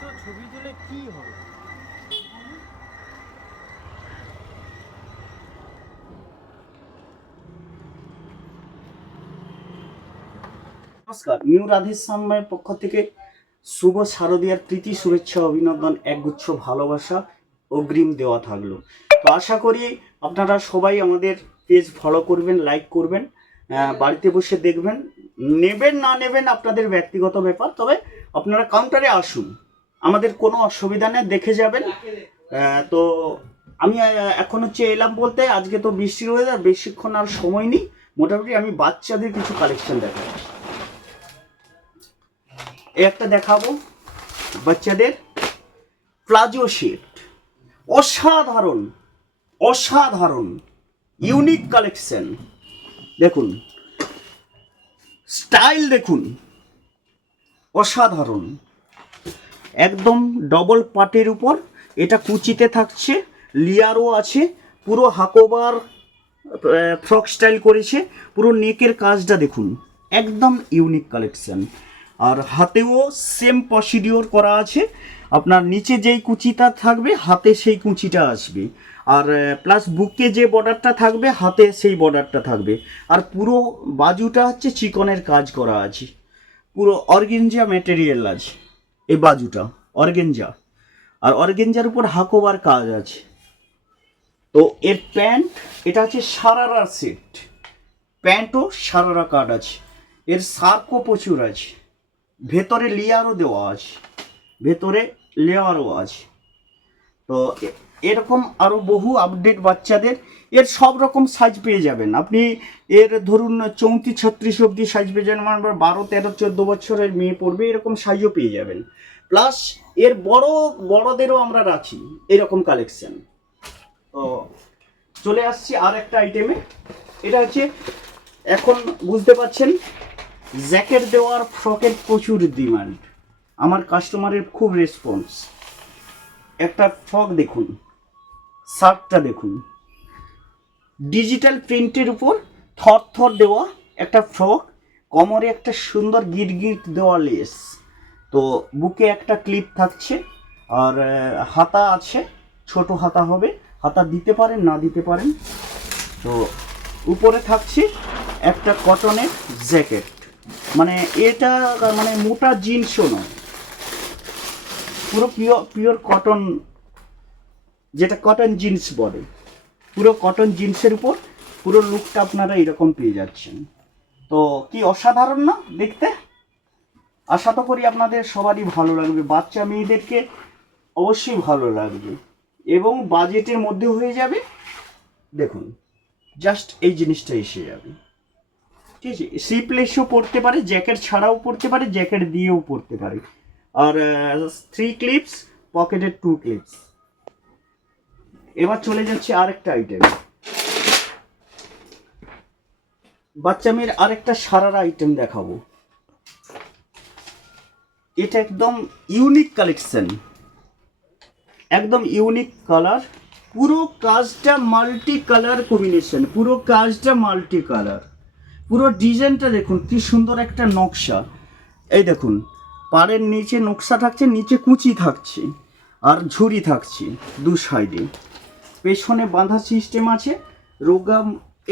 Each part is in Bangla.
তো ছবি তুলে কি হবে? নমস্কার, নিউ রাধেশ্যামের পক্ষ থেকে শুভ শারদীয়ার প্রীতি শুভেচ্ছা অভিনন্দন, একগুচ্ছ ভালোবাসা অগ্রিম দেওয়া থাকলো। তো আশা করি আপনারা সবাই আমাদের পেজ ফলো করবেন, লাইক করবেন, বাড়িতে বসে দেখবেন। নেবেন না নেবেন আপনাদের ব্যক্তিগত ব্যাপার, তবে আপনারা কাউন্টারে আসুন, আমাদের কোনো অসুবিধা নেই, দেখে যাবেন। তো আমি এখন এলাম বলতে, আজকে তো বৃষ্টির ওয়েদার, বেশিক্ষণ আর সময় নেই। মোটামুটি আমি বাচ্চাদের কিছু কালেকশন দেখাচ্ছি। একটা দেখাবো বাচ্চাদের প্লাজো সেট, অসাধারণ অসাধারণ ইউনিক কালেকশন। দেখুন, স্টাইল দেখুন, অসাধারণ, একদম ডবল পাটের উপর। এটা কুচিতে থাকছে, লিয়ারও আছে, পুরো হাকোবার ফ্রক স্টাইল করেছে, পুরো নেকের কাজটা দেখুন, একদম ইউনিক কালেকশন। আর হাতেও সেম প্রসিডিওর করা আছে, আপনার নিচে যেই কুচিটা থাকবে হাতে সেই কুচিটা আসবে, আর প্লাস বুকে যে বর্ডারটা থাকবে হাতে সেই বর্ডারটা থাকবে। আর পুরো বাজুটা হচ্ছে চিকনের কাজ করা আছে, পুরো অর্গেঞ্জা ম্যাটেরিয়াল আছে এই বাজুটা, অর্গেঞ্জা। আর অর্গেঞ্জার উপর হাকোবার কাজ আছে। তো এর প্যান্ট, এটা হচ্ছে সারারা সেট, প্যান্টও সারারা কাট আছে, এর সার্কও প্রচুর আছে, ভেতরে লেয়ারও দেওয়া আছে, ভেতরে লেয়ারও আছে। তো এরকম আরও বহু আপডেট বাচ্চাদের, এর সব রকম সাইজ পেয়ে যাবেন আপনি। এর ধরুন 34-36 অব্দি সাইজ পেয়ে যাবেন, মানে 12-13-14 বছরের মেয়ে পড়বে এরকম সাইজও পেয়ে যাবেন। প্লাস এর বড়দেরও আমরা রাখি এরকম কালেকশন। তো চলে আসছি আর একটা আইটেমে। এটা হচ্ছে, এখন বুঝতে পারছেন জ্যাকেট দেওয়ার ফ্রকের প্রচুর ডিমান্ড, আমার কাস্টমারের খুব রেসপন্স। একটা ফ্রক দেখুন, শার্টটা দেখুন, ডিজিটাল প্রিন্টের উপর থর দেওয়া একটা ফ্রক, কোমরে একটা সুন্দর গিট দেওয়া লেস। তো বুকে একটা ক্লিপ থাকছে, আর হাতা আছে, ছোট হাতা হবে, হাতা দিতে পারেন না দিতে পারেন। তো উপরে থাকছে একটা কটনের জ্যাকেট, মানে এটা মানে মোটা জিন্সও নয়, পুরো পিওর কটন, যেটা কটন জিন্স বলে, পুরো কটন জিন্সের উপর পুরো লুকটা আপনারা এরকম পেয়ে যাচ্ছেন। তো কি অসাধারণ না দেখতে? আশা তো করি আপনাদের সবারই ভালো লাগবে, বাচ্চা মেয়েদেরকে অবশ্যই ভালো লাগবে, এবং বাজেটের মধ্যে হয়ে যাবে। দেখুন, জাস্ট এই জিনিসটা এসে যাবে, ঠিক আছে? স্লিপলেসও পরতে পারে, জ্যাকেট ছাড়াও পরতে পারে, জ্যাকেট দিয়েও পরতে পারে। আর 3 ক্লিপস, পকেটের 2 ক্লিপস। এবার চলে যাচ্ছে আরেকটা আইটেম, বাচ্চা মেয়ের আরেকটা সারারা আইটেম দেখাবো। এটা একদম ইউনিক কালেকশন, একদম ইউনিক কালার, পুরো কাজটা মাল্টি কালার কম্বিনেশন, পুরো কাজটা মাল্টি কালার, পুরো ডিজাইনটা দেখুন কি সুন্দর একটা নকশা। এই দেখুন, পাড়ের নিচে নকশা থাকছে, নিচে কুচি থাকছে, আর ঝুড়ি থাকছে দু সাইডে, পেছনে বাঁধা সিস্টেম আছে। রোগা,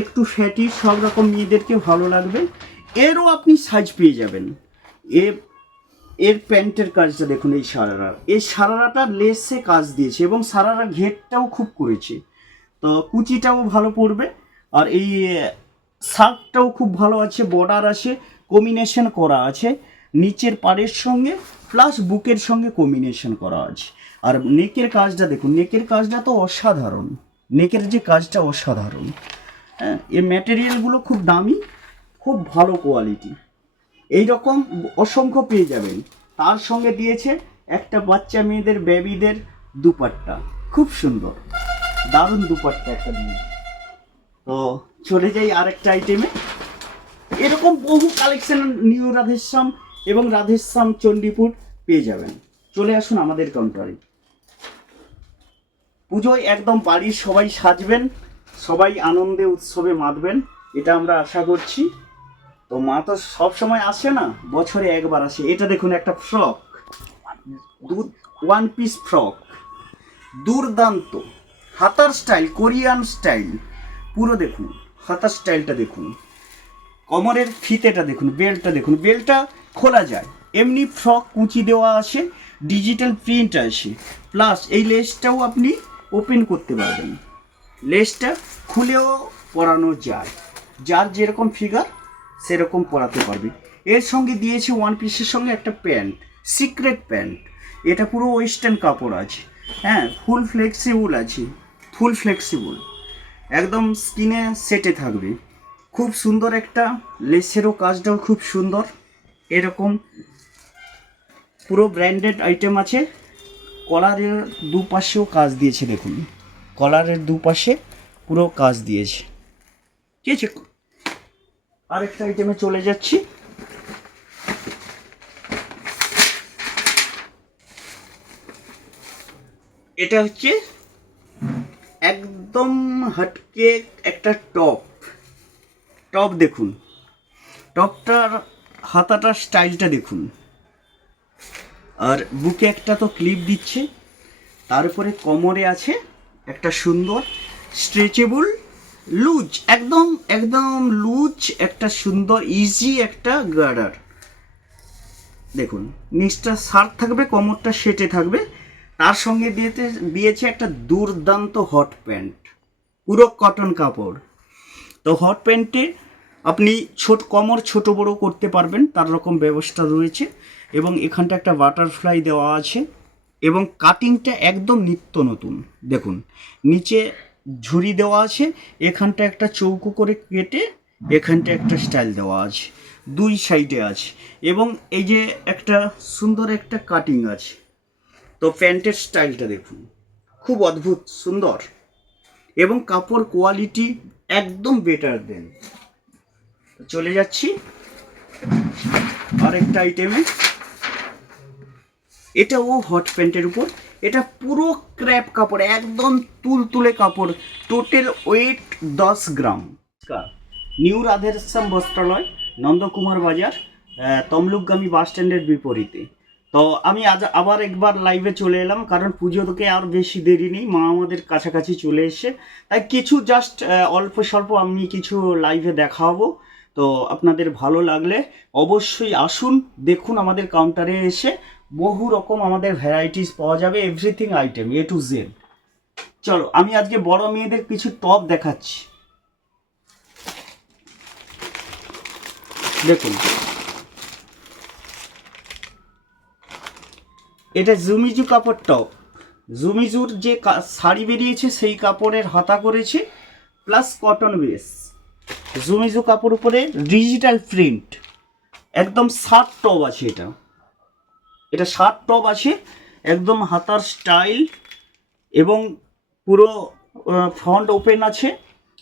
একটু ফ্যাটি, সব রকম মেয়েদেরকে ভালো লাগবে। এরও আপনি সাইজ পেয়ে যাবেন। এর প্যান্টের কাজটা দেখুন, এই সারারাটা লেসে কাজ দিয়েছে, এবং সারারা ঘেরটাও খুব করেছে, তো কুচিটাও ভালো পড়বে। আর এই শার্টটাও খুব ভালো আছে, বর্ডার আছে, কম্বিনেশন করা আছে নিচের পাড়ের সঙ্গে, প্লাস বুকের সঙ্গে কম্বিনেশন করা আছে। আর নেকের কাজটা দেখুন, নেকের কাজটা তো অসাধারণ, নেকের যে কাজটা অসাধারণ। হ্যাঁ, এর ম্যাটেরিয়ালগুলো খুব দামি, খুব ভালো কোয়ালিটি, এই রকম অসংখ্য পেয়ে যাবেন। তার সঙ্গে দিয়েছে একটা বাচ্চা মেয়েদের, বেবিদের দুপাট্টা, খুব সুন্দর, দারুণ দুপাট্টা একটা দিয়েছে। তো চলে যাই আরেকটা আইটেমে। এরকম বহু কালেকশন নিউ রাধেশ্যাম এবং রাধেশ্যাম চণ্ডীপুর পেয়ে যাবেন। চলে আসুন আমাদের কাউন্টারে। পুজোয় একদম বাড়ির সবাই সাজবেন, সবাই আনন্দে উৎসবে মাতবেন, এটা আমরা আশা করছি। তো মা তো সব সময় আসে না, বছরে একবার আসে। এটা দেখুন, একটা ফ্রক, ওয়ান পিস ফ্রক, দুর্দান্ত হাতার স্টাইল, কোরিয়ান স্টাইল পুরো। দেখুন হাতার স্টাইলটা দেখুন, কোমরের ফিতেটা দেখুন, বেল্টটা দেখুন, বেল্টটা খোলা যায়, এমনি ফ্রক কুচি দেওয়া আছে, ডিজিটাল প্রিন্ট আছে, প্লাস এই লেসটাও আপনি ওপেন করতে পারবেন, লেসটা খুলেও পরানো যায়, যার যেরকম ফিগার সেরকম পরাতে পারবে। এর সঙ্গে দিয়েছে ওয়ান পিসের সঙ্গে একটা প্যান্ট, সিক্রেট প্যান্ট, এটা পুরো ওয়েস্টার্ন কাপড় আছে, হ্যাঁ ফুল ফ্লেক্সিবল আছে, ফুল ফ্লেক্সিবল, একদম স্কিনে সেটে থাকবে, খুব সুন্দর একটা, লেসেরও কাজটাও খুব সুন্দর, এরকম পুরো ব্র্যান্ডেড আইটেম আছে। কলারের দুপাশেও কাজ দিয়েছে, দেখুন কলারের দুপাশে পুরো কাজ দিয়েছে, ঠিক আছে। আরেকটা আইটেমে চলে যাচ্ছি, এটা হচ্ছে একদম হটকে একটা টপ, টপ দেখুন, টপটার হাতাটার স্টাইলটা দেখুন, আর বুকে একটা তো ক্লিপ দিচ্ছে, তারপরে কোমরে আছে একটা সুন্দর স্ট্রেচেবল লুজ, একদম একদম লুজ একটা সুন্দর ইজি একটা গার্ডার, দেখুন নিচটা শার্ট থাকবে, কোমরটা সেটে থাকবে, তার সঙ্গে দিয়েছে একটা দুর্দান্ত হট প্যান্ট, পুরো কটন কাপড়। তো হট প্যান্টে আপনি কোমর ছোট বড় করতে পারবেন, তার রকম ব্যবস্থা রয়েছে, এবং এখানটা একটা বাটারফ্লাই দেওয়া আছে, এবং কাটিংটা একদম নিত্য নতুন, দেখুন নিচে ঝুরি দেওয়া আছে, এখানটা একটা চৌকো করে কেটে এখানটা একটা স্টাইল দেওয়া আছে, দুই সাইডে আছে, এবং এই যে একটা সুন্দর একটা কাটিং আছে। তো প্যান্টের স্টাইলটা দেখুন, খুব অদ্ভুত সুন্দর, এবং কাপড় কোয়ালিটি একদম বেটার দেন। চলে যাচ্ছি আরেকটা আইটেমে, এটাও হট প্যান্টের উপর, এটা পুরো ক্র্যাপ কাপড়, একদম তুলতুলে কাপড়, টোটাল ওয়েট 10 গ্রাম। নিউ রাধেশ্যাম বস্ত্রালয়, নন্দকুমার বাজার, তমলুকগামী বাস স্ট্যান্ডের বিপরীতে। তো আমি আজ আবার একবার লাইভে চলে এলাম, কারণ পুজো থেকে আর বেশি দেরি নেই, মা আমাদের কাছাকাছি চলে এসে, তাই কিছু জাস্ট অল্প স্বল্প আমি কিছু লাইভে দেখাবো। তো আপনাদের ভালো লাগলে অবশ্যই আসুন, দেখুন আমাদের কাউন্টারে এসে বহু রকম আমাদের ভ্যারাইটিস পাওয়া যাবে, everything item A to Z. চলো আমি আজকে বড় মেয়েদের কিছু টপ দেখাচ্ছি, দেখুন এটা জুমিজু কাপড় টপ, জুমিজুর যে শাড়ি বেরিয়েছে সেই কাপড়ের হাতা করেছে, প্লাস কটন বেস, জুমিজু কাপড় উপরে ডিজিটাল প্রিন্ট, একদম শার্ট টপ আছে, এটা শার্ট টপ আছে, একদম হাতার স্টাইল, এবং পুরো ফ্রন্ট ওপেন আছে,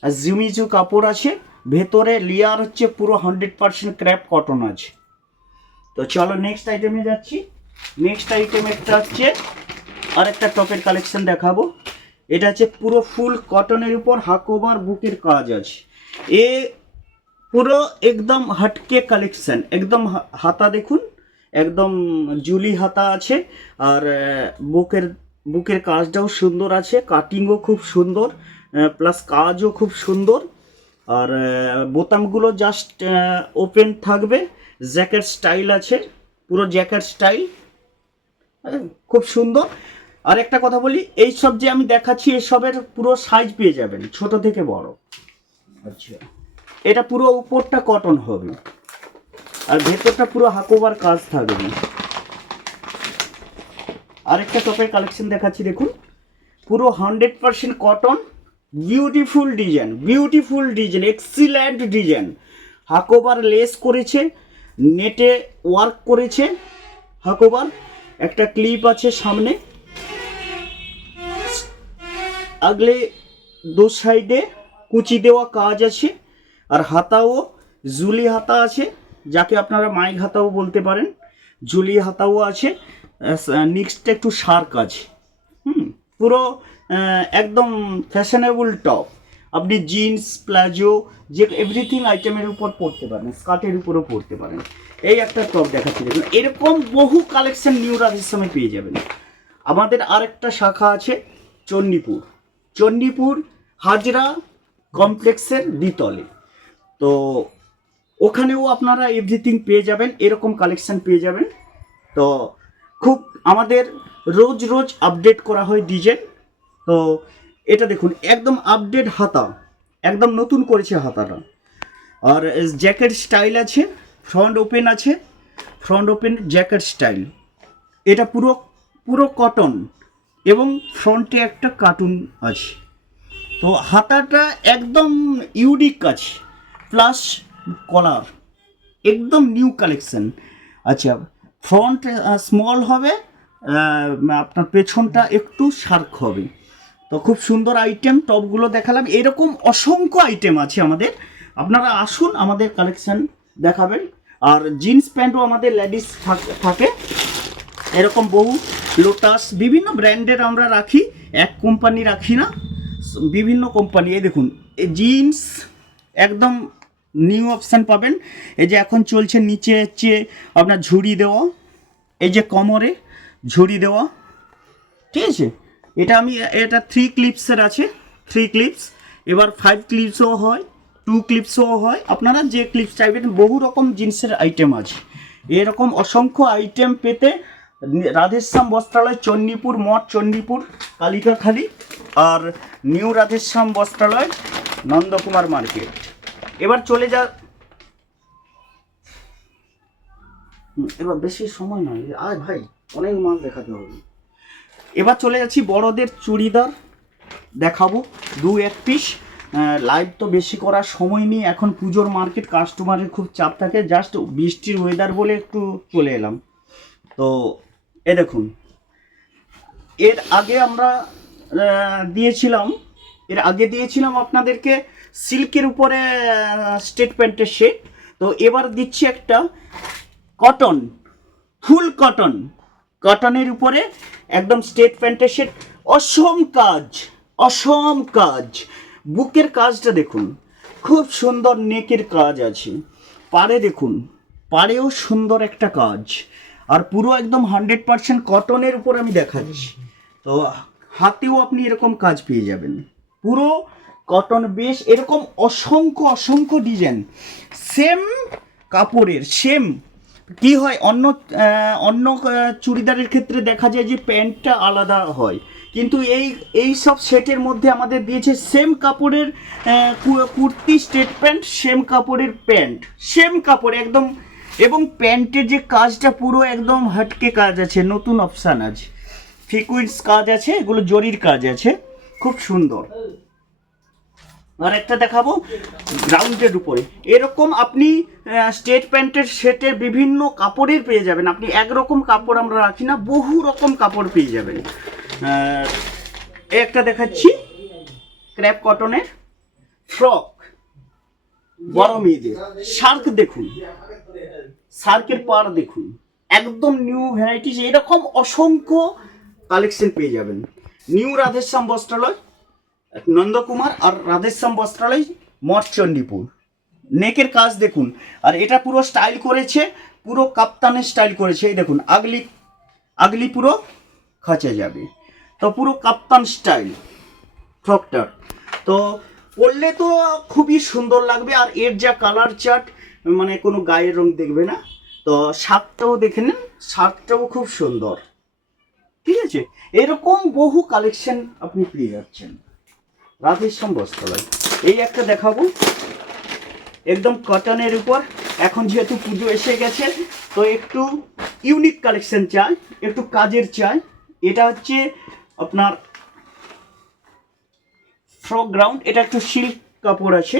আর জুমিজু কাপড় আছে, ভেতরে লেয়ার হচ্ছে পুরো 100% ক্র্যাপ কটন আছে। তো চলো নেক্সট আইটেমে যাচ্ছি, নেক্সট আইটেম একটা হচ্ছে আরেকটা টপের কালেকশন দেখাবো, এটা হচ্ছে পুরো ফুল কটনের উপর হাকোবার বুকের কাজ আছে, এ পুরো একদম হটকে কালেকশন, একদম হাতা দেখুন, একদম জুলি হাতা আছে, আর বুকের কাজটাও সুন্দর আছে, কাটিংও খুব সুন্দর, প্লাস কাজও খুব সুন্দর, আর বোতামগুলো জাস্ট ওপেন থাকবে, জ্যাকেট স্টাইল আছে, পুরো জ্যাকেট স্টাইল, খুব সুন্দর। আর একটা কথা বলি, এই সব যে আমি দেখাচ্ছি এসবের পুরো সাইজ পেয়ে যাবেন, ছোট থেকে বড়। আচ্ছা, এটা পুরো উপরটা কটন হবে, আর ভেতরটা পুরো হাকোবার কাজ থাকবে। আরেকটা টপের কালেকশন দেখাচ্ছি, দেখুন পুরো 100% cotton, beautiful design, excellent design, হাকোবার লেস করেছে, নেটে ওয়ার্ক করেছে, হাকোবার একটা ক্লিপ আছে সামনে, আগলে দু সাইডে কুচি দেওয়া কাজ আছে, আর হাতাও জুলি হাতা আছে, যাকে আপনারা মাইক হাতাও বলতে পারেন, জুলি হাতাও আছে, নেক্সট একটু শার্ক আছে, পুরো একদম ফ্যাশনেবল টপ, আপনি জিন্স প্লাজো যে এভরিথিং আইটেমের উপর পরতে পারেন, স্কার্টের উপরও পরতে পারেন। এই একটা টপ দেখাচ্ছি দেখুন, এরকম বহু কালেকশন নিউ রাধেশ্যামে পেয়ে যাবেন। আমাদের আরেকটা শাখা আছে চণ্ডীপুর, চণ্ডীপুর হাজরা কমপ্লেক্সের দ্বিতলে। তো ওখানেও আপনারা এভরিথিং পেয়ে যাবেন, এরকম কালেকশন পেয়ে যাবেন। তো খুব আমাদের রোজ রোজ আপডেট করা হয় ডিজাইন। তো এটা দেখুন একদম আপডেট হাতা, একদম নতুন করেছে হাতাটা। আর জ্যাকেট স্টাইল আছে, ফ্রন্ট ওপেন আছে, ফ্রন্ট ওপেন জ্যাকেট স্টাইল। এটা পুরো পুরো কটন এবং ফ্রন্টে একটা কার্টুন আছে। তো হাতাটা একদম ইউনিক আছে, প্লাস কলার একদম নিউ কালেকশন। আচ্ছা, ফ্রন্ট স্মল হবে, আপনার পেছনটা একটু শার্ক হবে। তো খুব সুন্দর আইটেম, টপগুলো দেখালাম। এরকম অসংখ্য আইটেম আছে আমাদের, আপনারা আসুন আমাদের কালেকশন দেখাবেন। আর জিন্স প্যান্টও আমাদের লেডিস থাকে, এরকম বহু লোটাস বিভিন্ন ব্র্যান্ডের আমরা রাখি, এক কোম্পানি রাখি না, বিভিন্ন কোম্পানি। এই দেখুন এই জিন্স একদম নিউ অপশান পাবেন। এই যে এখন চলছে নিচে হচ্ছে আপনার ঝুড়ি দেওয়া, এই যে কোমরে ঝুড়ি দেওয়া, ঠিক আছে। এটা 3 ক্লিপসের আছে, 3 ক্লিপস। এবার 5 ক্লিপসও হয়, 2 ক্লিপসও হয়, আপনারা যে ক্লিপস চাইবেন। বহু রকম জিন্সের আইটেম আছে। এরকম অসংখ্য আইটেম পেতে রাধেশ্যাম বস্ত্রালয়, চণ্ডীপুর মঠ, চণ্ডীপুর কালিকাখালী, আর নিউ রাধেশ্যাম বস্ত্রালয়, নন্দকুমার মার্কেট। এবার চলে যা, এবার বেশি সময় নয়, আয় ভাই অনেক মাল দেখাতে হবে। এবার চলে যাচ্ছি বড়দের চুড়িদার দেখাবো, 2-1 পিস। লাইভ তো বেশি করার সময় নেই, এখন পুজোর মার্কেট, কাস্টমারের খুব চাপ থাকে। জাস্ট বৃষ্টির ওয়েদার বলে একটু চলে এলাম। তো এ দেখুন, এর আগে আমরা দিয়েছিলাম আপনাদেরকে সিল্কের উপরে স্টেট প্যান্টের শেড। তো এবার দিচ্ছি একটা কটন, ফুল কটন, কটনের উপরে একদম স্টেট প্যান্টের শেড। অসম কাজ, বুকের কাজটা দেখুন, খুব সুন্দর নেকের কাজ আছে। পাড়ে দেখুন, পাড়েও সুন্দর একটা কাজ। আর পুরো একদম 100% কটনের উপর আমি দেখাচ্ছি। তো হাতেও আপনি এরকম কাজ পেয়ে যাবেন, পুরো কটন বেশ। এরকম অসংখ্য ডিজাইন সেম কাপড়ের, সেম। কি হয় অন্য চুড়িদারের ক্ষেত্রে দেখা যায় যে প্যান্টটা আলাদা হয়, কিন্তু এই সব সেটের মধ্যে আমাদের দিয়েছে সেম কাপড়ের কুর্তি, স্টেট প্যান্ট, সেম কাপড়ের প্যান্ট, সেম কাপড় একদম। এবং প্যান্টের যে কাজটা পুরো একদম হাটকে কাজ আছে, নতুন অপশান আছে, ফ্রিকুইন্স কাজ আছে, এগুলো জরির কাজ আছে, খুব সুন্দর। আর একটা দেখাবো গ্রাউন্ডের উপরে, এরকম আপনি স্টেট প্যান্টের সেটের বিভিন্ন কাপড়ের পেয়ে যাবেন। আপনি একরকম কাপড় আমরা রাখি না, বহু রকম কাপড় পেয়ে যাবেন। একটা দেখাচ্ছি ক্র্যাপ কটনের ফ্রক, বড় মেয়েদের। শার্ক দেখুন, শার্কের পাড় দেখুন, একদম নিউ ভ্যারাইটিস। এরকম অসংখ্য কালেকশন পেয়ে যাবেন। নিউ রাধেশ্যাম বস্ত্রালয়, নন্দকুমার, আর রাধেশ্যাম বস্ত্রালয়, মঠ, চণ্ডীপুর। নেকের কাজ দেখুন, আর এটা পুরো স্টাইল করেছে, পুরো কাপ্তানের স্টাইল করেছে। এই দেখুন আগলি পুরো খাঁচে যাবে, তো পুরো কাপ্তান স্টাইল ফ্রকটার। তো পরলে তো খুবই সুন্দর লাগবে। আর এর যা কালার চার্ট, মানে কোনো গায়ের রং দেখবে না। তো শার্টটাও দেখে নেন, শার্টটাও খুব সুন্দর, ঠিক আছে। এরকম বহু কালেকশন আপনি পেয়ে যাচ্ছেন রাধেশ্যাম বস্ত্রালয়। এই একটা দেখাবো একদম কটনের উপর। এখন যেহেতু পুজো এসে গেছে, তো একটু ইউনিক কালেকশন চাই, একটু কাজের চাই। এটা হচ্ছে আপনার ফ্রক গ্রাউন্ড, এটা একটু সিল্ক কাপড় আছে।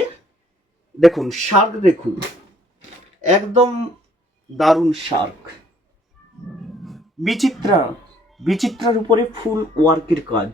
দেখুন শার্ক, দেখুন একদম দারুণ শার্ক, বিচিত্রার উপরে ফুল ওয়ার্কের কাজ।